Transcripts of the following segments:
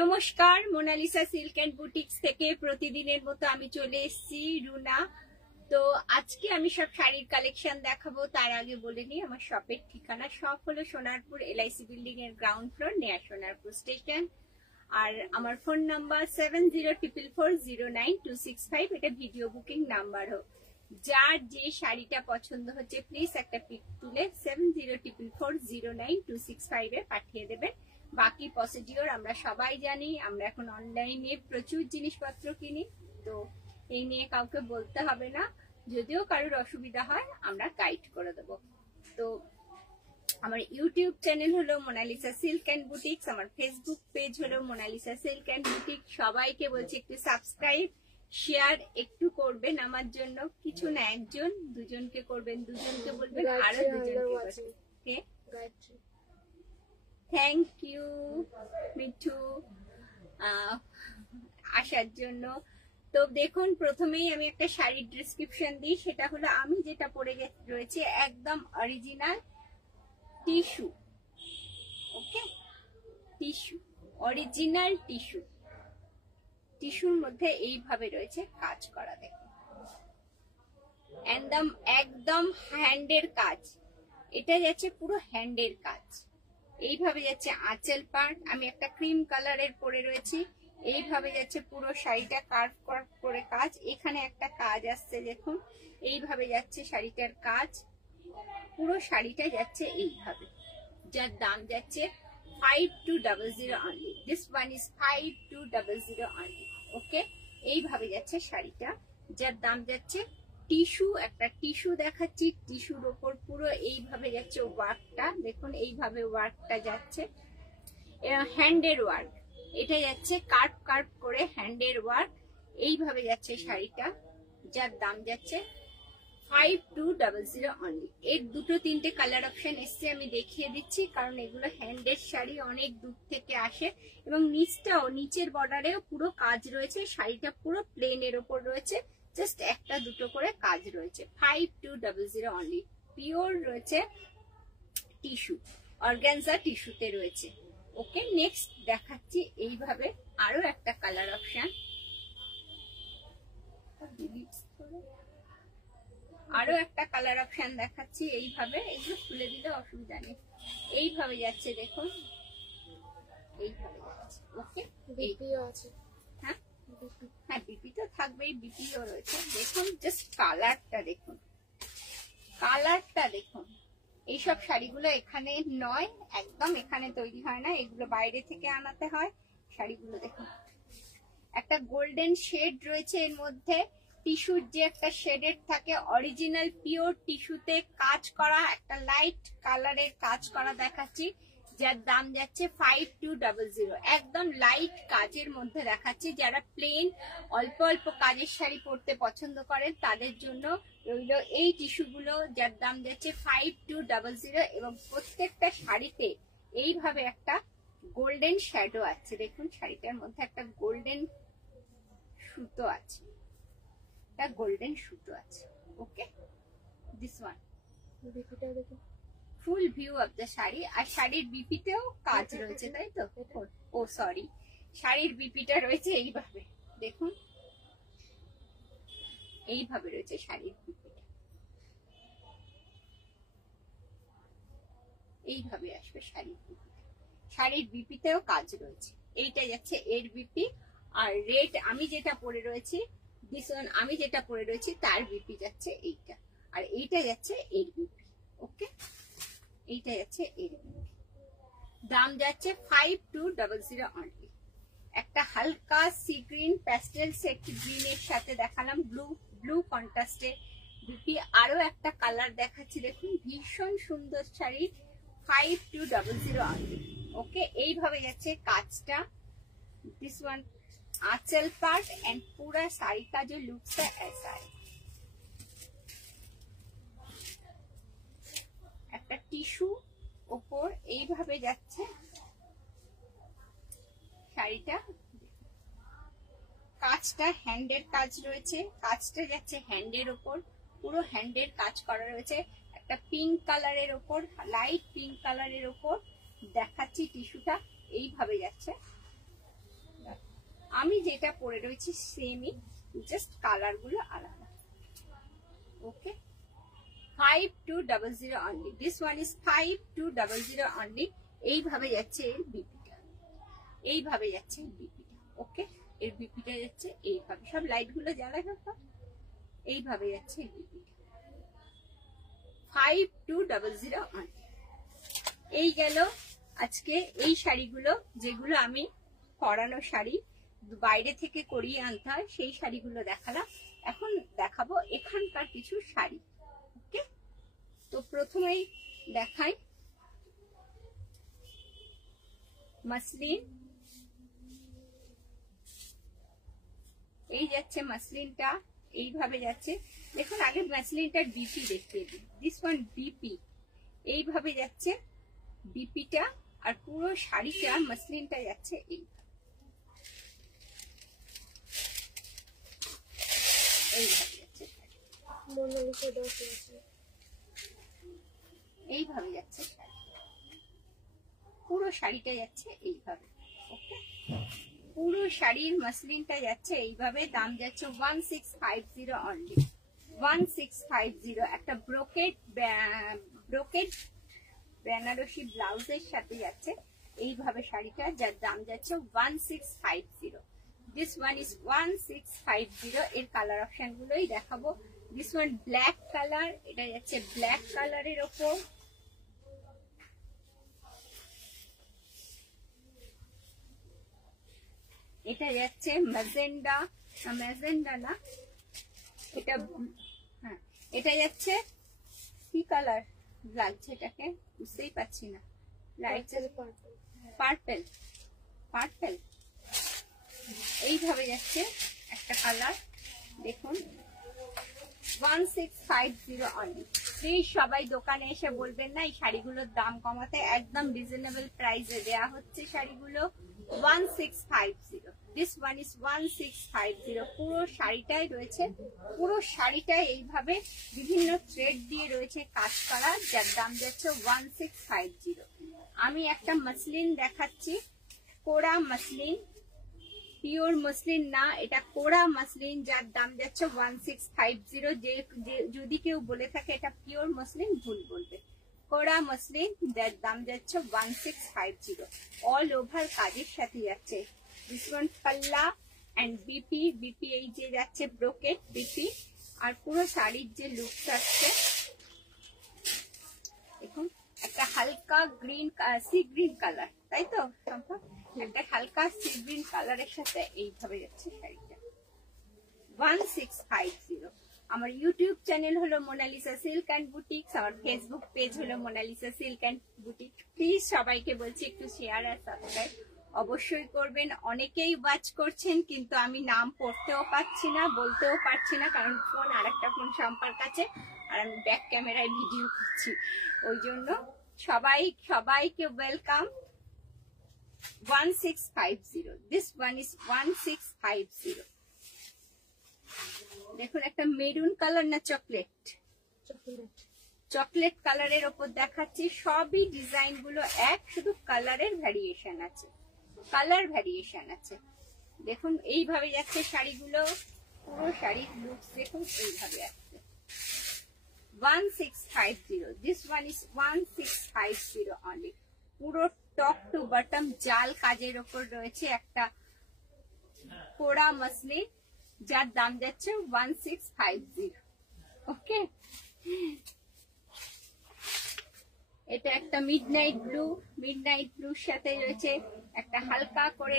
নমস্কার, Mona Lisa silk and boutiques থেকে প্রতিদিনের মতো আমি চলে এসেছি রুনা। তো আজকে আমি সব শাড়ির কালেকশন দেখাবো। তার আগে বলে নিই আমার শপের ঠিকানা। শপ হলো সোনারপুর LIC বিল্ডিং এর গ্রাউন্ড ফ্লোর, নেয়ার সোনারপুর স্টেশন। আর আমার ফোন নাম্বার 7044409265। এটা ভিডিও বুকিং নাম্বার হোক। যার যে শাড়িটা পছন্দ হচ্ছে প্লিজ একটা পিক তুলে 7044409265 এ পাঠিয়ে দেবেন। বাকি প্রসিডিওর আমরা সবাই জানি। আমরা এখন অনলাইনে প্রচুর জিনিসপত্র কিনি, তো এই নিয়ে কাউকে বলতে হবে না। যদিও কারোর অসুবিধা হয় আমরা গাইড করে দেব। তো আমার ইউটিউব চ্যানেল হলো মোনালিসা সিল্ক এন্ড বুটিক্স, আমার ফেসবুক পেজ হলো মোনালিসা সিল্ক এন্ড বুটিক্স। সবাইকে বলছি একটু সাবস্ক্রাইব শেয়ার একটু করবেন আমার জন্য। কিছু না, একজন দুজনকে করবেন, দুজনকে বলবেন আরো দুজনকে। থ্যাংক ইউ মিঠু আসার জন্য। তো দেখুন, প্রথমেই আমি একটা শাড়ির ডেসক্রিপশন দিই। সেটা হলো আমি যেটা পরে রয়েছে একদম অরিজিনাল টিস্যু। ওকে, টিস্যু, অরিজিনাল টিস্যু। টিস্যুর মধ্যে এইভাবে রয়েছে কাজ করা, দেখুন একদম হ্যান্ডের কাজ। এটা যাচ্ছে পুরো হ্যান্ডের কাজ। এইভাবে যাচ্ছে আঁচল পার্ট। আমি একটা ক্রিম কালারের পরে রয়েছি। এইভাবে যাচ্ছে পুরো শাড়িটা কার্ভ করে কাজ। এখানে একটা কাজ আসছে, দেখুন এইভাবে যাচ্ছে শাড়িটার কাজ। পুরো শাড়িটা যাচ্ছে এইভাবে, যার দাম যাচ্ছে 5200 only. This one is 5200 only. Okay, এইভাবে যাচ্ছে শাড়িটা, যার দাম যাচ্ছে। টিস্যু, একটা টিস্যু দেখাচ্ছি। টিস্যুর ওপর পুরো এইভাবে যাচ্ছে ওয়ার্কটা, দেখুন এইভাবে ওয়ার্কটা যাচ্ছে। হ্যান্ডের ওয়ার্ক, এটা যাচ্ছে কার্ভ কার্ভ করে হ্যান্ডের ওয়ার্ক। এইভাবে যাচ্ছে শাড়িটা, যার দাম যাচ্ছে 5200 অনলি। এর দুটো তিনটে কালার অপশন এসছে, আমি দেখিয়ে দিচ্ছি, কারণ এগুলো হ্যান্ডের শাড়ি, অনেক দূর থেকে আসে। এবং নিচটাও, নিচের বর্ডারেও পুরো কাজ রয়েছে। শাড়িটা পুরো প্লেনের ওপর রয়েছে, জাস্ট একটা দুটো করে কাজ রয়েছে। 5200 অনলি। পিওর রয়েছে টিস্যু, অর্গানজা টিস্যুতে রয়েছে। ওকে, নেক্সট দেখাচ্ছি এইভাবে আরো একটা কালার অপশন। আরো একটা কালার অপশন দেখাচ্ছি এইভাবে। এগুলো খুলে দিলে অসুবিধা নেই। এইভাবে যাচ্ছে, দেখুন এইভাবে যাচ্ছে। ওকে, বিপিও আছে। হ্যাঁ হ্যাঁ, বিপি তো থাকবেই, বিপিও রয়েছে। দেখুন জাস্ট কালারটা দেখুন, কালারটা দেখুন। এইসব শাড়িগুলো এখানে নয়, একদম এখানে তৈরি হয় না, এগুলো বাইরে থেকে আনাতে হয়। শাড়িগুলো দেখুন, একটা গোল্ডেন শেড রয়েছে এর মধ্যে। টিস্যুর যে একটা শেডের থাকে, অরিজিনাল পিওর টিস্যুতে কাজ করা, একটা লাইট কালারের কাজ করা দেখাচ্ছি, যার দাম যাচ্ছে 5200। একদম লাইট কাজের মধ্যে দেখাচ্ছি। যারা প্লেন অল্প অল্প কাজের শাড়ি পরতে পছন্দ করেন তাদের জন্য রইল এই টিস্যুগুলো, যার দাম যাচ্ছে 5200। এবং প্রত্যেকটা শাড়িতে এইভাবে একটা গোল্ডেন শ্যাডো আছে, দেখুন শাড়িটার মধ্যে একটা গোল্ডেন সুতো আছে, একটা গোল্ডেন সুতো আছে। Okay, this one full view of the sari. আর শাড়ির বিপিতেও কাজ রয়েছে, তাই তো? ও সরি, শাড়ির বিপিটা রয়েছে এইভাবে, দেখুন এইভাবে রয়েছে শাড়ির বিপিটা। এইভাবে আসবে শাড়ির বিপিটা। শাড়ির বিপিতেও কাজ রয়েছে। এইটা যাচ্ছে এর বিপি। আর রেড আমি যেটা পরে রয়েছি, আমি যেটা পরে রয়েছি তার বিপি যাচ্ছে এইটা। আর এইটা যাচ্ছে এর বিপি। ওকে, এইটা যাচ্ছে এর বিপি। দাম যাচ্ছে 5200 অনলি। একটা হালকা sea green pastel set green এর সাথে দেখালাম ব্লু কন্ট্রাস্টে বিপি। আরো একটা কালার দেখাচ্ছি, দেখুন ভীষণ সুন্দর শাড়ি, 5200 অনলি। ওকে, এইভাবে যাচ্ছে কাজটা। This one aanchal part and पूरा साड़ी का जो लुक्स है ऐसा है। একটা টিস্যু উপর এইভাবে যাচ্ছে শাড়িটা। কাজটা হ্যান্ডের কাজ রয়েছে, কাজটা যাচ্ছে হ্যান্ডের উপর, পুরো হ্যান্ডের কাজ করা রয়েছে। একটা পিঙ্ক কালারের উপর, লাইট পিঙ্ক কালারের উপর দেখাচ্ছি টিস্যুটা, এইভাবে যাচ্ছে। আমি যেটা পরে রয়েছি সেমই, জাস্ট কালার গুলো আলাদা। ওকে, 5200 only. This one is 5200 only. এইভাবে যাচ্ছে এর বিপিটা, এইভাবে যাচ্ছে এর বিপিটা। ওকে, এর বিপিটা যাচ্ছে এইভাবে, সব লাইট গুলো জ্বালায় থাকো, এইভাবে যাচ্ছে এর বিপিটা। 5200 অনলি। এই গেল আজকে এই শাড়িগুলো, যেগুলো আমি পরানো শাড়ি, বাইরে থেকে করিয়ে আনতে হয়, সেই শাড়িগুলো দেখালাম। এখন দেখাবো এখানকার কিছু শাড়ি। ওকে, তো প্রথমেই দেখাই মসলিন। এই যাচ্ছে মসলিনটা, এইভাবে যাচ্ছে। দেখুন আগে মসলিনটার বিপি দেখিয়ে দিই। দিস ওয়ান বিপি, এইভাবে যাচ্ছে বিপিটা, আর পুরো শাড়িটা মসলিনটা যাচ্ছে এইভাবে যাচ্ছে, এইভাবে যাচ্ছে শাড়ি, পুরো শাড়িটা যাচ্ছে এইভাবে। ওকে, পুরো শাড়ির মসলিনটা যাচ্ছে এইভাবে। দাম যাচ্ছে 1650 অনলি, 1650। একটা ব্রোকেড বেনারসি ব্লাউজের সাথে যাচ্ছে এইভাবে শাড়িটা, যার দাম যাচ্ছে 1650। This one is 1650। এর কালার অপশন গুলোই দেখাবো। দিস ওয়ান ব্ল্যাক কালার, এটা যাচ্ছে ব্ল্যাক কালারের ওপর। এটা যাচ্ছে ম্যাজেন্ডা, ম্যাজেন্ডা না, এটা হ্যাঁ, এটা যাচ্ছে কি কালার লাগছে, এটাকে বুঝতেই পারছি না, লাইট পার্পেল, পার্পেল। এইভাবে যাচ্ছে একটা কালার, দেখুন 1650 অনলি। প্লিজ সবাই দোকানে এসে বলবেন না এই শাড়িগুলোর দাম কমাতে, একদম রিজনেবল প্রাইসে দেয়া হচ্ছে শাড়িগুলো। 1650। This one is 1650। পুরো শাড়িটাই রয়েছে, পুরো শাড়িটাই এইভাবে বিভিন্ন থ্রেড দিয়ে রয়েছে কাজ করা, যার দাম যাচ্ছে 1650। আমি একটা মসলিন দেখাচ্ছি, কোরা মসলিন, পিওর মসলিন না, এটা কোরা মসলিন, যার দাম যাচ্ছে 1650। যদি কেউ বলে থাকে এটা পিওর মসলিন, ভুল বলবে। কোরা মসলিন, যার দাম যাচ্ছে 1650। অল ওভার কাজের সাথে যাচ্ছে। দিস ওয়ান পাল্লা এন্ড বিপি, বিপি এই যে যাচ্ছে ব্রোকেট বিপি, আর পুরো শাড়ির যে লুক আসছে দেখুন, একটা হালকা গ্রিন, সি গ্রিন কালার, তাই তো সম্পা, একটা হালকা সি গ্রিন কালারের সাথে এইভাবে যাচ্ছে শাড়িটা। 1650। আমার ইউটিউব চ্যানেল হলো মোনালিসা সিল্ক অ্যান্ড বুটিক্স, আমার ফেসবুক পেজ হলো Monalisa silk and boutique. Please সবাইকে বলছি একটু শেয়ার আর সাবস্ক্রাইব অবশ্যই করবেন। অনেকেই ওয়াচ করছেন, কিন্তু আমি নাম পড়তেও পারছি না, বলতেও পারছি না, কারণ ফোন আর একটা ফোন সম্পর্ক আছে, আর আমি ব্যাক ক্যামেরায় ভিডিও করছি, ওই জন্য সবাইকে ওয়েলকাম। 1650। This one is 1650। দেখুন একটা মেরুন কালার না চকলেট, চকলেট কালারের ওপর দেখাচ্ছি। সবই ডিজাইন গুলো এক, শুধু কালারের ভ্যারিয়েশন আছে, কালার ভ্যারিয়েশন আছে। দেখুন এইভাবে যাচ্ছে শাড়িগুলো, পুরো শাড়ির লুকস দেখুন এইভাবে আসছে। 1650। This one is 1650 only. পুরো টপ টু বটম জাল কাজের ওপর রয়েছে একটা কোরা মসলিন, যার দাম যাচ্ছে 1650। ওকে, এটা একটা মিডনাইট ব্লু, মিডনাইট ব্লুর সাথে রয়েছে একটা হালকা করে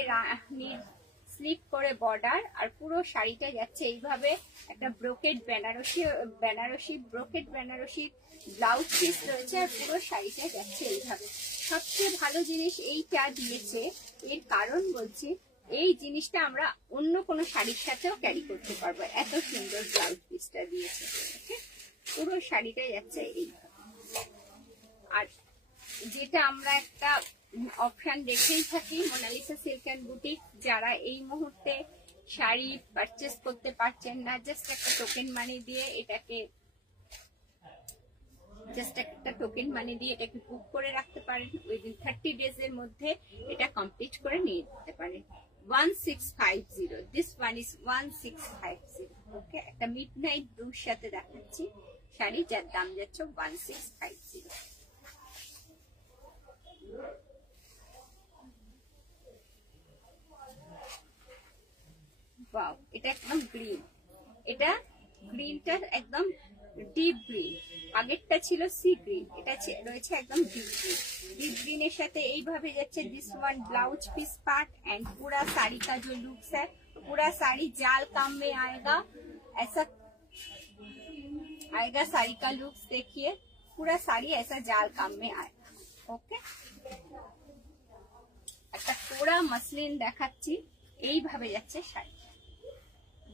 স্লিপ করে বর্ডার, আর পুরো শাড়িটা যাচ্ছে এইভাবে একটা brocade Banarasi brocade Banarasi blouse piece রয়েছে, আর পুরো শাড়িটা যাচ্ছে এইভাবে। সবচেয়ে ভালো জিনিস এইটা দিয়েছে, এর কারণ বলছি, এই জিনিসটা আমরা অন্য কোনো শাড়ির সাথেও ক্যারি করতে পারবো, এত সুন্দর ব্লাউজ পিসটা দিয়েছে। পুরো শাড়িটা যাচ্ছে এইভাবে। আর যেটা আমরা একটা অপশন দেখেই থাকি মোনালিসা সিল্ক অ্যান্ড বুটিক, যারা এই মুহূর্তে শাড়ি পারচেস করতে পারছেন না, জাস্ট একটা টোকেন মানি দিয়ে এটাকে বুক করে রাখতে পারেন। উইদিন 30 ডেজ এর মধ্যে এটা কমপ্লিট করে নিয়ে যেতে পারেন। 1650. This one is 1650. ওকে, একটা মিডনাইট ব্লুর সাথে দেখাচ্ছি শাড়ি, যার দাম যাচ্ছে 1650। ওয়াও, এটা একদম গ্রিন, এটা গ্রিনটা একদম ডিপ গ্রিন, আগেরটা ছিল সি গ্রিন, এটা রয়েছে একদম ডিপ গ্রিন। ডিপ গ্রিনের সাথে এইভাবে যাচ্ছে this one blouse piece part and पूरा साड़ी का जो लुक्स है, पूरा साड़ी जाल काम में आएगा, ऐसा आएगा साड़ी का लुक्स। देखिए पूरा साड़ी ऐसा जाल काम में आएगा। ओके, একটা পুরা মসলিন দেখাচ্ছি, এইভাবে যাচ্ছে sari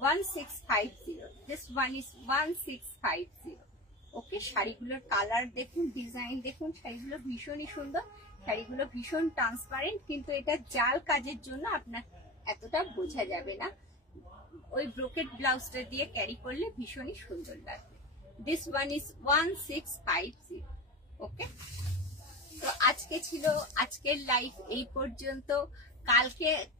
1650। This one is 1650। Okay, শাড়িগুলোর কালার দেখুন, ডিজাইন দেখুন, শাড়িগুলো ভীষণই সুন্দর, শাড়িগুলো ভীষণ ট্রান্সপারেন্ট, কিন্তু এটা জাল কাজের জন্য আপনার এতটা বোঝা যাবে না, ওই ব্রোকেট ব্লাউজটা দিয়ে ক্যারি করলে ভীষণই সুন্দর লাগবে। This one is 1650। ওকে, তো আজকে ছিল আজকের লাইভ এই পর্যন্ত।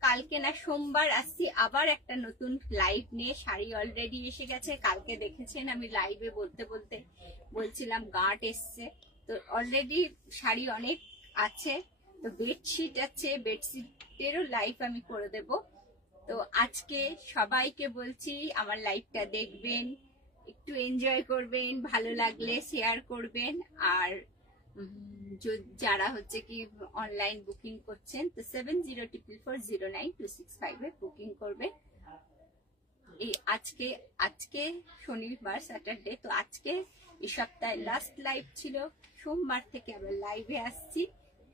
কালকে না সোমবার আসছি আবার একটা নতুন লাইভ নিয়ে। শাড়ি অলরেডি এসে গেছে, কালকে দেখেছেন আমি লাইভে বলতে বলতে বলছিলাম গাঁট এসছে, তো অলরেডি শাড়ি অনেক আছে, তো বেডশিট আছে, বেডশিটেরও লাইভ আমি করে দেব। তো আজকে সবাইকে বলছি আমার লাইভটা দেখবেন, একটু এনজয় করবেন, ভালো লাগলে শেয়ার করবেন, আর যারা হচ্ছে কি অনলাইন বুকিং করছেন তো 7044092655 এ বুকিং করবে। এই আজকে শনিবার স্যাটারডে, তো আজকে এই সপ্তাহের লাস্ট লাইভ ছিল, সোমবার থেকে আবার লাইভে আসছি।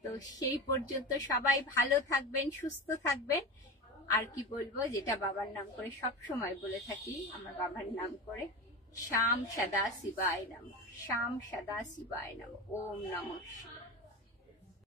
তো সেই পর্যন্ত সবাই ভালো থাকবেন, সুস্থ থাকবেন। আর কি বলবো, যেটা বাবার নাম করে সব সময় বলে থাকি, আমার বাবার নাম করে श्याम सदा शिवाय नमः, श्याम सदा शिवाय नमः, ओम नमः शिवाय।